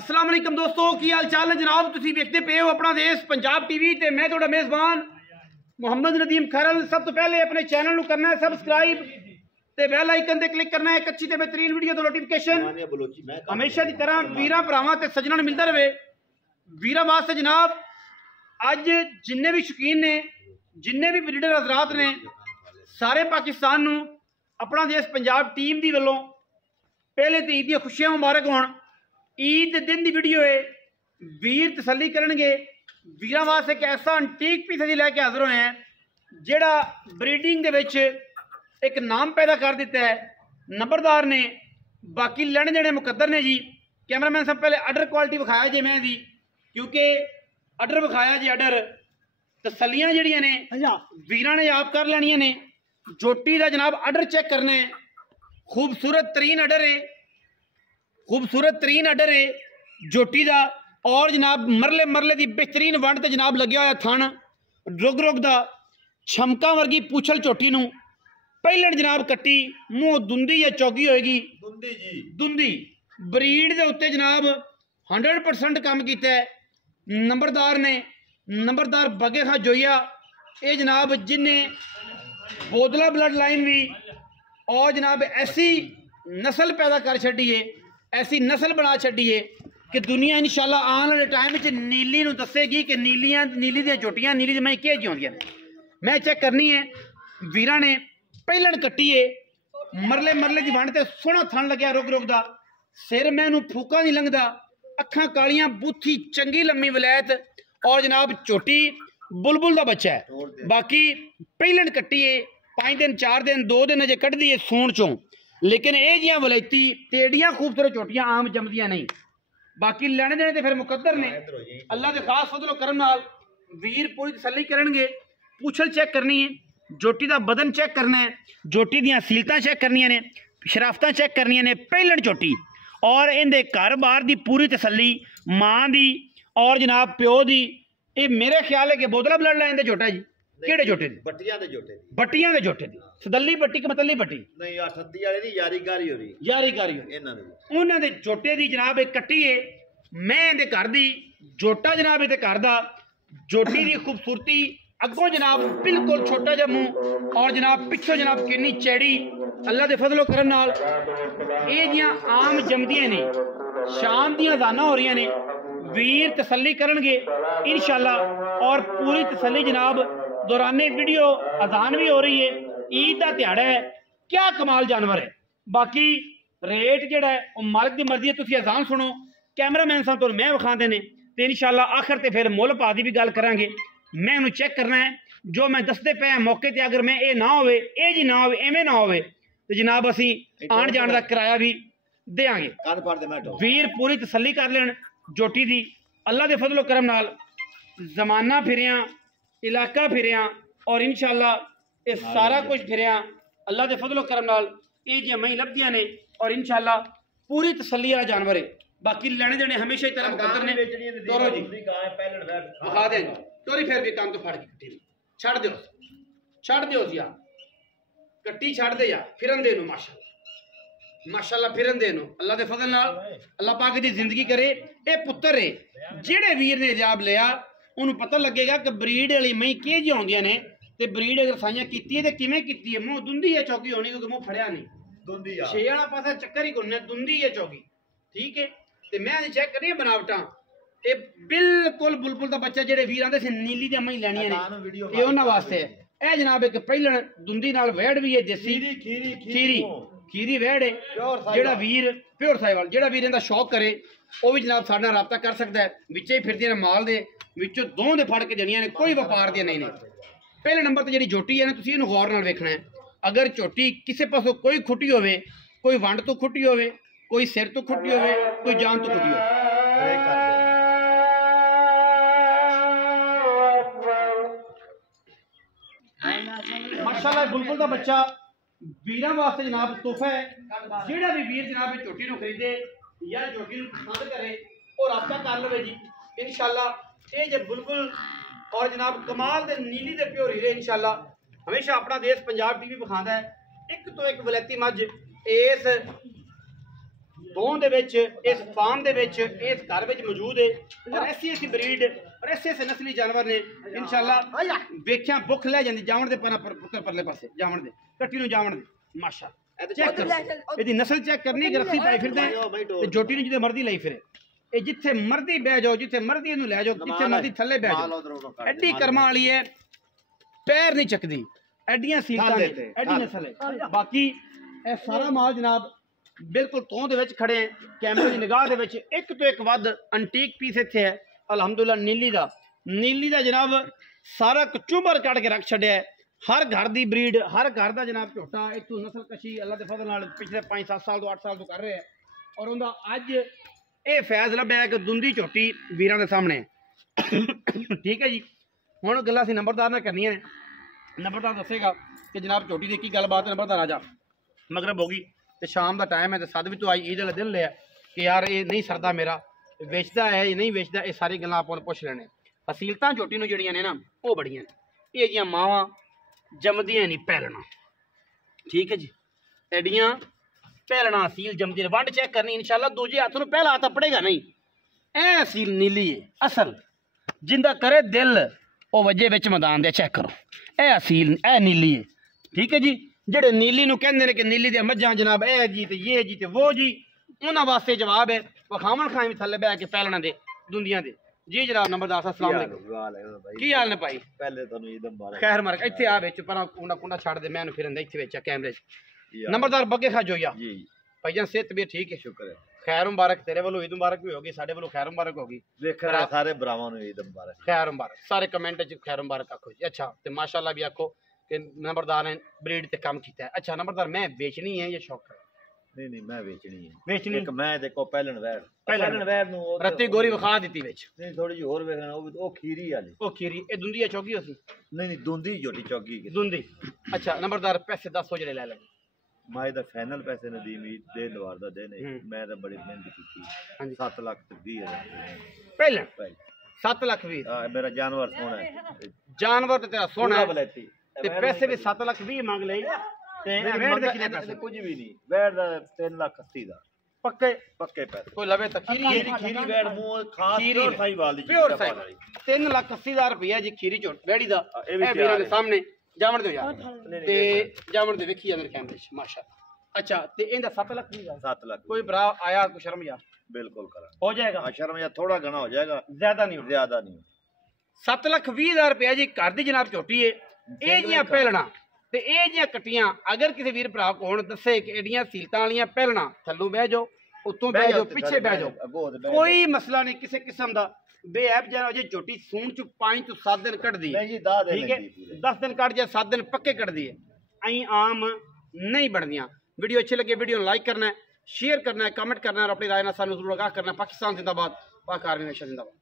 अस्सलाम वालेकुम दोस्तों, की हाल चाल है जनाब। तुसीं देखते पे हो अपना देश पंजाब टीवी ते मैं तुहाडा मेज़बान मुहम्मद नदीम खैरल। सब तो पहले अपने चैनल नूं करना है सबसक्राइब ते बेल आइकन ते क्लिक करना है एक अच्छी ते बेहतरीन वीडियो दा नोटिफिकेशन हमेशा की तरह वीरां भरावां ते सज्जनां नूं मिलदा रहे। वीरां वास्ते जनाब अज जिन्ने भी शौकीन ने, जिन्ने भी ब्रीडर हजरात ने, सारे पाकिस्तान नूं अपना देश पंजाब टीम दी वल्लों पहले तो ईद दी खुशियां मुबारक होण। ईद दे दिन की वीडियो है, वीर तसल्ली करनगे। वीरां वास्ते एक ऐसा अंटीक पीस असीं लैके हाजिर होए हैं जिहड़ा ब्रीडिंग दे विच एक नाम पैदा कर दिता है, नंबरदार ने। बाकी लैने देने मुकद्दर ने जी। कैमरामैन साहब पहले अडर क्वालिटी विखाया जी मैं दी, क्योंकि अडर विखाया जी अडर तसल्लियां जिहड़ियां ने वीरां ने आप कर लैनियां ने। जोटी का जनाब अडर चेक करना है, खूबसूरत तरीन अडर है, खूबसूरत तरीन अडर है जोटी का। और जनाब मरले मरले की बेहतरीन वंड ते जनाब लगे हुआ थन रुग रुग का छमका वर्गी पूछल चोटी नूं पहलन जनाब कट्टी मूँह दुंदी या चौगी होएगी दुंदी। ब्रीड के उत्ते जनाब 100% काम किया है नंबरदार ने। नंबरदार बगे खा जोया ये जनाब जिन्हें बोदला ब्लड लाइन भी और जनाब ऐसी नस्ल पैदा कर छड़ी है, ऐसी नस्ल बना छड़ी है कि दुनिया इंशाल्लाह आने वाले टाइम में नीली नूं दसेगी कि नीली दी चोटियां नीली दी मैं क्या जिउंदियां ने। मैं चेक करनी है वीरां ने पहलन कट्टी है, मरले मरले की वंड ते सोहना थन लग्या रुग रुग दा। सिर मैनू फूका नहीं लंघदा, अखां कालियां बूथी चंगी लम्मी वलैत और जनाब चोटी बुलबुल का बच्चा है। बाकी पहलन कट्टी है 5 दिन 4 दिन 2 दिन अजे कढ़दी है सूण चों, लेकिन ये जियां वलैती तेड़ियां खूबसूरत चोटियां आम जमदियां नहीं। बाकी लैने देने ते फिर मुकद्दर ने। अल्लाह के खास फजलो करम नाल वीर पूरी तसल्ली करनगे। पूछल चेक करनी है, जोटी का बदन चेक करना है, जोटी दियां सीलतां चेक करनियां ने, शराफतां चेक करनियां ने। पहलन चोटी और इहदे घर बार दी पूरी तसल्ली मां दी और जनाब प्यो दी। ये मेरे ख्याल है कि बोदला ब्लड लाइन दे जोटा जी। किहड़े जोटे दी? बट्टियां दे जोटे दी। बट्टियां दे जोटे दी। सदल्ली बट्टी कि मतली बट्टी नहीं, 38 वाले दी यारीकारी हो रही, यारीकारी इन्हां दी उन्हां दे जोटे दी जनाब एक कट्टी है। मैं इहदे घर दी जोटा जनाब इहदे घर दा। जोटी दी खूबसूरती अगों जनाब बिल्कुल छोटा जिहा मूँह और जनाब पिछों जनाब किन्नी चैड़ी। अल्लाह दे फजलो करम नाल ये जियां आम जमदियां ने, शाम दियां अज़ानां हो रही ने। वीर तसल्ली करनगे इंशाल्लाह और पूरी तसल्ली जनाब। दौराने वीडियो अजान भी हो रही है, ईद का दिहाड़ा है, क्या कमाल जानवर है। बाकी रेट जिहड़ा है वो मालिक की मर्जी है। तुसीं अजान सुनो, कैमरामैन साहब तो मैं विखाते हैं तो इंशाल्लाह आखिर ते फिर मुल पा दी भी गल करांगे। मैं उन्हें चेक करना है जो मैं दसते पे मौके ते अगर मैं ये ना होवे, ये जी ना होवे, एवें ना होवे तो जनाब असी आन जान का किराया भी देंगे। वीर पूरी तसल्ली कर लेन जोटी दी। अल्लाह के फजलो करम नाल जमाना फिरिया, इलाका फिरिया और इंशाल्लाह ये सारा कुछ फिरिया अल्लाह के फजलो करम नाल ये जी मई लभदियां ने और इंशाल्लाह पूरी तसल्ली वाला जानवर है। बाकी लेने देने हमेशा ही तरह मुकद्दर ने। तोरो जी विखा दे तोरी फिर भी काम तो फड़ के छड़ दियो जी, कट्टी छड़ दे या फिरन दे नो माशाल्लाह माशाल्लाह फिरन दे नो। अल्लाह के फजल नाल अल्लाह पाक दी जिंदगी करे। ये पुत्र है जेड़े वीर ने इजाब लिया उन्होंने पता लगेगा कि ब्रीड वाली मई कि जी आउंदियां ने ते ब्रीड अगर साइयां कीती है ते किवें कीती है। मूँह दुंदी है चौकी होनी क्योंकि मूँह फड़िया नहीं, दुंदी छे वाला पासा चक्कर ही कोई दुंदी है चौकी। ठीक है ते मैं चेक करी बनावटां ये बिल्कुल बुलबुल का बच्चा जेड़े वीर आंदे सी नीली दी मई लैनियां ने ये उन्हां वास्ते है। ए जनाब एक पहलन दुंदी नाल वैड़ भी है, देसी खीरी वैड़ है जेड़ा वीर प्योर साहिवाल जेड़ा वीर इहदा शौक करे वो भी जनाब साडे नाल राबता कर सकता है। विचे ही फिरदियां ने माल दे विचों दों दे फड़ के देनियां ने, कोई व्यापार दी नहीं ने। पहले नंबर ते जिहड़ी जोटी है ना तुसीं इहनूं गौर नाल वेखना है। अगर झोटी किसी पासों कोई खुटी होवे, कोई वंड तो खुटी होवे, कोई सिर तो खुटी होवे, कोई जान तो खुटी होवे, माशाल्लाह बुलबुल का बच्चा वीरां वास्ते जनाब तोहफा है। जेड़ा भी वीर जनाब झोटी नूं खरीदे या झोटी नूं पसंद करे और राबता कर लवे जी इंशाल्लाह। ये जे बुलबुल और जनाब कमाल दे नीली दे प्योर हीरे इंशाल्लाह हमेशा अपना देश पंजाब टीवी विखांदा है। एक तो एक वलैती मज इस ਦੋਵਾਂ ਦੇ ਵਿੱਚ ਇਸ ਫਾਰਮ ਦੇ ਵਿੱਚ ਇਸ ਘਰ ਵਿੱਚ ਮੌਜੂਦ ਹੈ ਔਰ ਐਸੀ ਬਰੀਡ ਔਰ ਐਸੇ ਨਸਲੀ ਜਾਨਵਰ ਨੇ ਇਨਸ਼ਾਅੱਲਾ ਵੇਖਿਆ ਭੁੱਖ ਲੈ ਜਾਂਦੀ ਜਾਵਣ ਦੇ ਪੁੱਤਰ ਪਰਲੇ ਪਾਸੇ ਜਾਵਣ ਦੇ ਕੱਟੀ ਨੂੰ ਜਾਵਣ ਦੇ ਮਾਸ਼ਾਅੱਲਾ ਚੈੱਕ ਕਰੋ ਇਹਦੀ ਨਸਲ ਚੈੱਕ ਕਰਨੀ ਕਿ ਰੱਸੀ ਪਾਈ ਫਿਰਦੇ ਤੇ ਜੋਟੀ ਨੂੰ ਜਿੱਦੇ ਮਰਜ਼ੀ ਲਈ ਫਿਰੇ ਇਹ ਜਿੱਥੇ ਮਰਜ਼ੀ ਬਹਿ ਜਾਓ ਜਿੱਥੇ ਮਰਜ਼ੀ ਇਹਨੂੰ ਲੈ ਜਾਓ ਜਿੱਥੇ ਮਰਜ਼ੀ ਥੱਲੇ ਬਹਿ ਜਾਓ ਐਡੀ ਕਰਮਾਂ ਵਾਲੀ ਹੈ ਪੈਰ ਨਹੀਂ ਚੱਕਦੀ ਐਡੀਆਂ ਸੀਟਾਂ ਨੇ ਐਡੀ ਨਸਲ ਹੈ ਬਾਕੀ ਇਹ ਸਾਰਾ ਮਾਲ ਜਨਾਬ ਬਿਲਕੁਲ ਤੋਂ ਦੇ ਵਿੱਚ ਖੜੇ ਕੈਮਰੇ ਦੀ ਨਿਗਾਹ ਦੇ ਵਿੱਚ ਇੱਕ ਤੋਂ ਇੱਕ ਵੱਧ ਐਂਟੀਕ ਪੀਸ ਇੱਥੇ ਹੈ ਅਲਹਮਦੁਲਿਲਾ ਨੀਲੀ ਦਾ ਜਨਾਬ ਸਾਰਾ ਕਚੂਬਰ ਕੱਢ ਕੇ ਰੱਖ ਛੱਡਿਆ ਹੈ ਹਰ ਘਰ ਦੀ ਬਰੀਡ ਹਰ ਘਰ ਦਾ ਜਨਾਬ ਝੋਟਾ ਇੱਥੋਂ ਨਸਲ ਕਸ਼ੀ ਅੱਲਾ ਦੇ ਫਜ਼ਲ ਨਾਲ ਪਿਛਲੇ 5-7 ਸਾਲ ਤੋਂ 8 ਸਾਲ ਤੋਂ ਕਰ ਰਿਹਾ ਹੈ ਔਰ ਉਹਦਾ ਅੱਜ ਇਹ ਫੈਜ਼ ਲੱਭਿਆ ਕਿ ਦੁੰਦੀ ਝੋਟੀ ਵੀਰਾਂ ਦੇ ਸਾਹਮਣੇ ਠੀਕ ਹੈ ਜੀ ਹੁਣ ਗੱਲਾਂ ਅਸੀਂ ਨੰਬਰਦਾਰ ਨਾਲ ਕਰਨੀਆਂ ਨੇ ਨੰਬਰਦਾਰ ਦੱਸੇਗਾ ਕਿ ਜਨਾਬ ਝੋਟੀ ਦੀ ਕੀ ਗੱਲਬਾਤ ਹੈ ਨੰਬਰਦਾਰ ਆ ਜਾ ਮਗਰਬ ਹੋ ਗਈ ਤੇ ਸ਼ਾਮ ਦਾ ਟਾਈਮ ਹੈ ਤੇ ਸਦ ਵੀ ਤੋਂ ਆਈ ਈਦ ਵਾਲਾ ਦਿਨ ਲਿਆ ਕਿ ਯਾਰ ਇਹ ਨਹੀਂ ਸਰਦਾ ਮੇਰਾ ਵੇਚਦਾ ਹੈ ਜਾਂ ਨਹੀਂ ਵੇਚਦਾ ਇਹ ਸਾਰੀ ਗੱਲਾਂ ਆਪਾਂ ਨੂੰ ਪੁੱਛ ਲੈਣੇ ਅਸੀਲਤਾਂ ਝੋਟੀ ਨੂੰ ਜਿਹੜੀਆਂ ਨੇ ਨਾ ਉਹ ਬੜੀਆਂ ਨੇ ਇਹ ਜੀਆਂ ਮਾਵਾਂ ਜੰਮਦੀਆਂ ਨਹੀਂ ਪਹਿਲਣਾ ਠੀਕ ਹੈ ਜੀ ਐਡੀਆਂ ਪਹਿਲਣਾ ਅਸੀਲ ਜੰਮਦੀਆਂ ਨੇ ਵੰਡ ਚੈੱਕ ਕਰਨੀ ਇਨਸ਼ਾਅੱਲਾ ਦੂਜੇ ਹੱਥ ਨੂੰ ਪਹਿਲਾ ਹੱਥ ਪੜੇਗਾ ਨਹੀਂ ਇਹ ਅਸੀਲ ਨੀਲੀ ਹੈ ਅਸਲ ਜਿੰਦਾ ਕਰੇ ਦਿਲ ਉਹ ਵਜੇ ਵਿੱਚ ਮੈਦਾਨ ਦੇ ਚੈੱਕ ਕਰੋ ਇਹ ਅਸੀਲ ਇਹ ਨੀਲੀ ਹੈ ਠੀਕ ਹੈ ਜੀ ਜਿਹੜੇ ਨੀਲੀ ਨੂੰ ਕਹਿੰਦੇ ਨੇ ਕਿ ਨੀਲੀ ਦੀਆਂ ਮੱਝਾਂ ਜਨਾਬ ਇਹ ਜੀ ਤੇ ਇਹ ਜੀ ਤੇ ਉਹ ਜੀ ਉਹਨਾਂ ਵਾਸਤੇ ਜਵਾਬ ਹੈ ਵਖਾਵਣ ਖਾਂ ਵੀ ਥੱਲੇ ਬਹਿ ਕੇ ਪਹਿਲਣਾ ਦੇ ਦੁੰਦੀਆਂ ਦੇ ਜੀ ਜਨਾਬ ਨੰਬਰਦਾਰ ਸਾਹਿਬ अस्सलाम वालेकुम ਕੀ ਹਾਲ ਨੇ ਭਾਈ ਪਹਿਲੇ ਤੁਹਾਨੂੰ ਈਦ ਮੁਬਾਰਕ ਖੈਰ ਮਾਰਕ ਇੱਥੇ ਆ ਵਿੱਚ ਪਰ ਕੁੰਡਾ ਛੱਡ ਦੇ ਮੈਨੂੰ ਫਿਰਨ ਦੇ ਇੱਥੇ ਵਿੱਚ ਕੈਮਰੇ 'ਚ ਨੰਬਰਦਾਰ ਬੱਗੇ ਖਾ ਜੋਇਆ ਜੀ ਭਾਈਜਾਨ ਸਿਹਤ ਵੀ ਠੀਕ ਹੈ ਸ਼ੁਕਰ ਹੈ ਖੈਰ ਮੁਬਾਰਕ ਤੇਰੇ ਵੱਲੋਂ ਈਦ ਮੁਬਾਰਕ ਵੀ ਹੋਗੀ ਸਾਡੇ ਵੱਲੋਂ ਖੈਰ ਮੁਬਾਰਕ ਹੋਗੀ ਵੇਖਣ ਸਾਰੇ ਭਰਾਵਾਂ ਨੂੰ ਈਦ ਮੁਬਾਰਕ ਖੈਰ ਮੁਬਾਰਕ ਸਾਰੇ ਕਮੈਂਟ 'ਚ ਖੈਰ ਮੁਬਾਰਕ ਆਖੋ ਜੀ ਅੱਛਾ ਤੇ ਮਾਸ਼ਾਅੱਲਾ ਵੀ ਆਖੋ ਕਿ ਨੰਬਰਦਾਰ ਨੇ ਬਰੀਡ ਤੇ ਕੰਮ ਕੀਤਾ ਹੈ ਅੱਛਾ ਨੰਬਰਦਾਰ ਮੈਂ ਵੇਚਣੀ ਹੈ ਜਾਂ ਸ਼ੌਕ ਹੈ ਨਹੀਂ ਮੈਂ ਵੇਚਣੀ ਹੈ ਵੇਚਣੀ ਇੱਕ ਮੈਂ ਦੇਖੋ ਪਹਿਲਣ ਵੈੜ ਨੂੰ ਰੱਤੀ ਗੋਰੀ ਵਿਖਾ ਦਿੱਤੀ ਵਿੱਚ ਨਹੀਂ ਥੋੜੀ ਜਿਹੀ ਹੋਰ ਵੇਖਣਾ ਉਹ ਖੀਰੀ ਵਾਲੀ ਉਹ ਖੀਰੀ ਇਹ ਦੁੰਦੀ ਚੌਗੀ ਅਸੀਂ ਨਹੀਂ ਦੁੰਦੀ ਝੋਟੀ ਚੌਗੀ ਦੁੰਦੀ ਅੱਛਾ ਨੰਬਰਦਾਰ ਪੈਸੇ ਦੱਸੋ ਜਿਹੜੇ ਲੈ ਲੈਣੇ ਮੈਂ ਤਾਂ ਫਾਈਨਲ ਪੈਸੇ ਨਦੀਮ ਈਦ ਦੇ ਲਵਾਰ ਦਾ ਦੇਣੇ ਮੈਂ ਤਾਂ ਬੜੀ ਮਿਹਨਤ ਕੀਤੀ ਹਾਂਜੀ 7 ਲੱਖ ਤੇ 20,000 ਪਹਿਲਾਂ 7 ਲੱਖ ਵੀ ਮੇਰਾ ਜਾਨਵਰ ਸੋਹਣਾ ਹੈ ਜਾਨਵਰ ਤੇ ਤੇਰਾ ਸੋਹਣਾ ਹੈ ਬਲੈਤੀ ਤੇ ਪੈਸੇ ਵੀ 7 ਲੱਖ 20 ਮੰਗ ਲਈ ਤੇ ਵੇੜ ਦੇ ਕਿੰਨੇ ਪੈਸੇ ਕੁਝ ਵੀ ਨਹੀਂ ਵੇੜ ਦਾ 3 ਲੱਖ 80 ਦਾ ਪੱਕੇ ਪੈਸੇ ਕੋਈ ਲਵੇ ਤਾਂ ਖੀਰੀ ਵੇੜ ਮੂੰਹ ਖਾਸ ਪਿਓਰ ਸਾਈਵਾਲ ਦੀ ਪਿਓਰ ਸਾਈ 3,80,000 ਰੁਪਇਆ ਜੀ ਖੀਰੀ ਝੋਟ ਵੇੜੀ ਦਾ ਇਹ ਵੀਰਾਂ ਦੇ ਸਾਹਮਣੇ ਜਾਵਣ ਦਿਓ ਯਾਰ ਤੇ ਜਾਵਣ ਦੇ ਵੇਖੀ ਮੇਰੇ ਕੈਮਰੇ 'ਚ ਮਾਸ਼ਾਅੱਲਾ ਅੱਛਾ ਤੇ ਇਹਦਾ 7 ਲੱਖ ਦੀ 7 ਲੱਖ ਕੋਈ ਭਰਾ ਆਇਆ ਕੋਈ ਸ਼ਰਮ ਯਾਰ ਬਿਲਕੁਲ ਕਰਾਂ ਹੋ ਜਾਏਗਾ ਸ਼ਰਮ ਜਾਂ ਥੋੜਾ ਘਣਾ ਹੋ ਜਾਏਗਾ ਜ਼ਿਆਦਾ ਨਹੀਂ 7,20,000 ਰੁਪਇਆ ਜੀ ਘਰ ਦੀ ਜਨਾਬ ਝੋਟੀ ਏ ਇਹ ਜੀਆਂ ਪਹਿਲਣਾ ਤੇ ਇਹ ਜੀਆਂ ਕੱਟੀਆਂ ਅਗਰ ਕਿਸੇ ਵੀਰ ਭਰਾ ਕੋਲ ਦੱਸੇ ਕਿ ਐਡੀਆਂ ਸੀਲਤਾਂ ਵਾਲੀਆਂ ਪਹਿਲਣਾ ਥੱਲੋਂ ਬਹਿ ਜਾਓ ਉੱਤੋਂ ਬਹਿ ਜਾਓ ਪਿੱਛੇ ਬਹਿ ਜਾਓ ਕੋਈ ਮਸਲਾ ਨਹੀਂ ਕਿਸੇ ਕਿਸਮ ਦਾ ਬੇਅਬ ਜਾਨੋ ਜੇ ਝੋਟੀ ਸੂਣ ਚ 5 ਤੋਂ 7 ਦਿਨ ਕੱਢਦੀ ਹੈ ਠੀਕ ਹੈ 10 ਦਿਨ ਕੱਢ ਜਾਂ 7 ਦਿਨ ਪੱਕੇ ਕੱਢਦੀ ਹੈ ਅਹੀਂ ਆਮ ਨਹੀਂ ਬਣਦੀਆਂ ਵੀਡੀਓ ਅੱਛੀ ਲੱਗੇ ਵੀਡੀਓ ਨੂੰ ਲਾਈਕ करना है शेयर करना है कमेंट करना है और अपनी राय ना सानू जरूर आगाह करना है पाकिस्तान जिंदाबाद पाक आर्मी हमेशा जिंदाबाद।